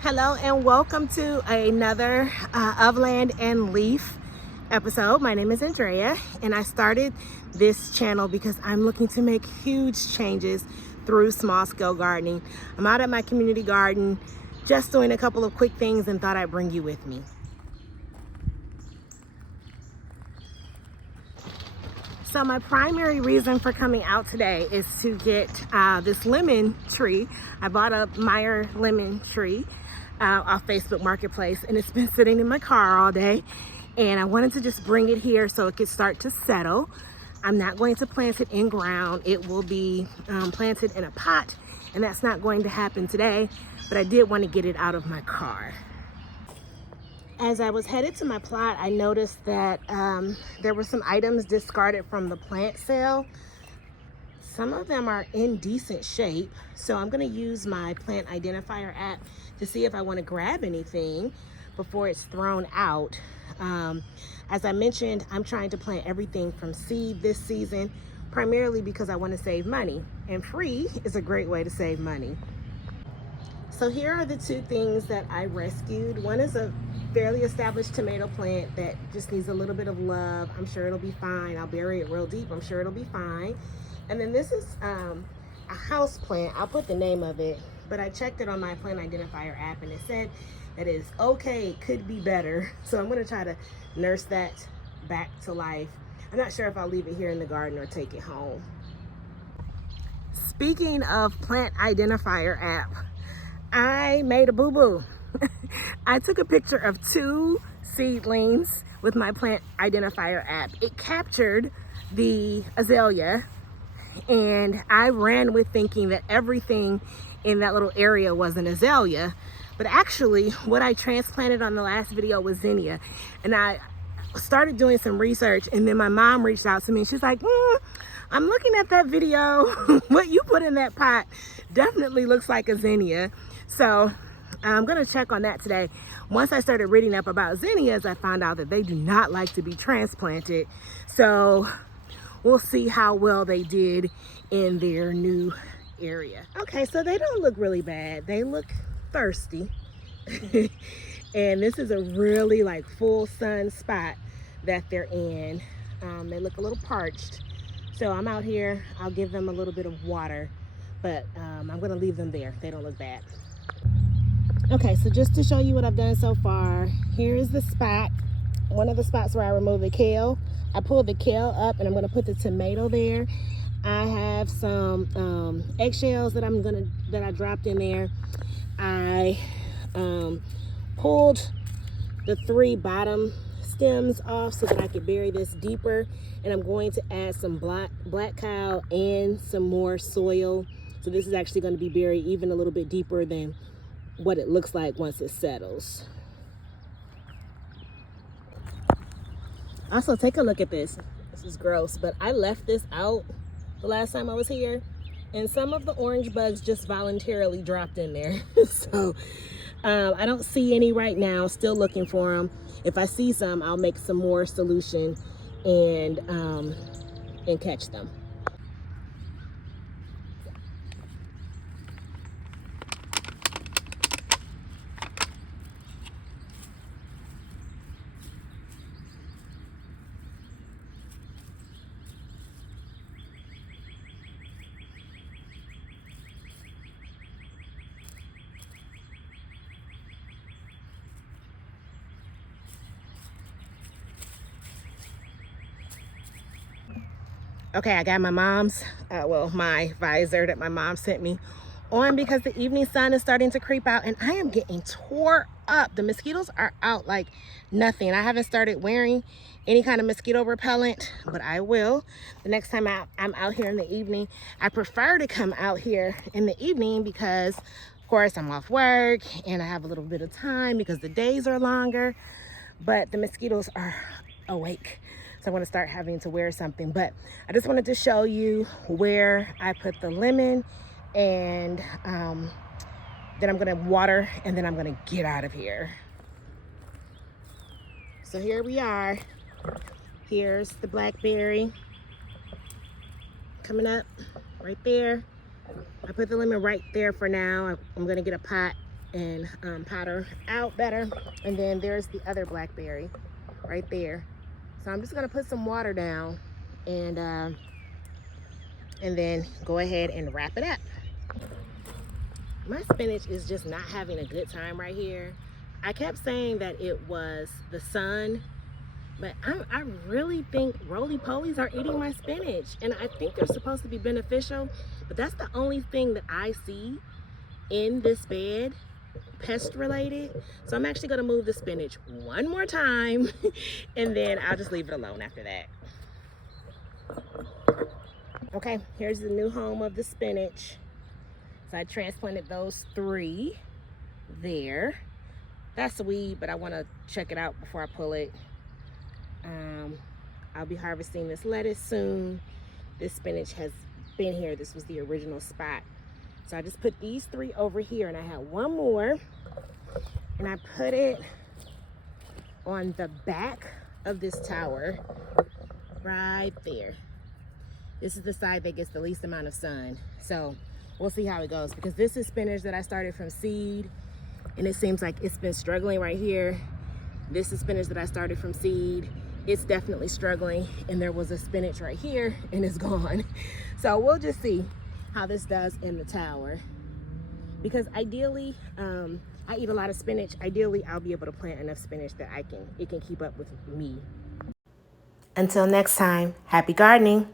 Hello and welcome to another of Land and Leaf episode. My name is Andrea and I started this channel because I'm looking to make huge changes through small scale gardening. I'm out at my community garden just doing a couple of quick things and thought I'd bring you with me. So my primary reason for coming out today is to get this lemon tree. I bought a Meyer lemon tree off Facebook Marketplace, and it's been sitting in my car all day, and I wanted to just bring it here so it could start to settle. I'm not going to plant it in ground. It will be planted in a pot, and that's not going to happen today, but I did want to get it out of my car. As I was headed to my plot, I noticed that there were some items discarded from the plant sale. Some of them are in decent shape, so I'm going to use my plant identifier app to see if I want to grab anything before it's thrown out. As I mentioned, I'm trying to plant everything from seed this season, primarily because I want to save money, and free is a great way to save money. So here are the two things that I rescued. One is a fairly established tomato plant that just needs a little bit of love. I'm sure it'll be fine. I'll bury it real deep. I'm sure it'll be fine. And then this is a house plant. I'll put the name of it, but I checked it on my plant identifier app and it said that it's okay, it could be better. So I'm gonna try to nurse that back to life. I'm not sure if I'll leave it here in the garden or take it home. Speaking of plant identifier app, I made a boo-boo. I took a picture of two seedlings with my plant identifier app. It captured the azalea, and I ran with thinking that everything in that little area was an azalea, but actually what I transplanted on the last video was zinnia. And I started doing some research, and then my mom reached out to me and she's like, I'm looking at that video. What you put in that pot definitely looks like a zinnia. So I'm gonna check on that today. Once I started reading up about zinnias, I found out that they do not like to be transplanted. So we'll see how well they did in their new area. Okay, so they don't look really bad. They look thirsty. And this is a really like full sun spot that they're in. They look a little parched. So I'm out here, I'll give them a little bit of water, but I'm gonna leave them there. They don't look bad. Okay, so just to show you what I've done so far, here is the spot, one of the spots where I removed the kale. I pulled the kale up and I'm gonna put the tomato there. I have some eggshells that I dropped in there. I pulled the 3 bottom stems off so that I could bury this deeper, and I'm going to add some black cow and some more soil. So this is actually going to be buried even a little bit deeper than what it looks like once it settles. Also, take a look at this. This is gross, but I left this out the last time I was here, and some of the orange bugs just voluntarily dropped in there. So I don't see any right now, still looking for them. If I see some, I'll make some more solution and catch them. Okay, I got my mom's, my visor that my mom sent me on because the evening sun is starting to creep out and I am getting tore up. The mosquitoes are out like nothing. I haven't started wearing any kind of mosquito repellent, but I will the next time I'm out here in the evening. I prefer to come out here in the evening because, of course, I'm off work and I have a little bit of time because the days are longer, but the mosquitoes are awake. So I'm going to start having to wear something. But I just wanted to show you where I put the lemon, and then I'm going to water, and then I'm going to get out of here. So here we are. Here's the blackberry coming up right there. I put the lemon right there for now. I'm going to get a pot and powder out better. And then there's the other blackberry right there. So I'm just gonna put some water down and then go ahead and wrap it up. My spinach is just not having a good time right here. I kept saying that it was the sun, but I really think roly-polies are eating my spinach, and I think they're supposed to be beneficial, but that's the only thing that I see in this bed pest related. So I'm actually gonna move the spinach one more time and then I'll just leave it alone after that. Okay, here's the new home of the spinach. So I transplanted those 3 there. That's a weed, but I want to check it out before I pull it. I'll be harvesting this lettuce soon. This spinach has been here. This was the original spot. So I just put these 3 over here, and I had one more, and I put it on the back of this tower right there. This is the side that gets the least amount of sun. So we'll see how it goes, because this is spinach that I started from seed, and it seems like it's been struggling right here. This is spinach that I started from seed. It's definitely struggling, and there was a spinach right here and it's gone. So we'll just see how this does in the tower, because ideally I eat a lot of spinach. Ideally I'll be able to plant enough spinach that it can keep up with me. Until next time, happy gardening.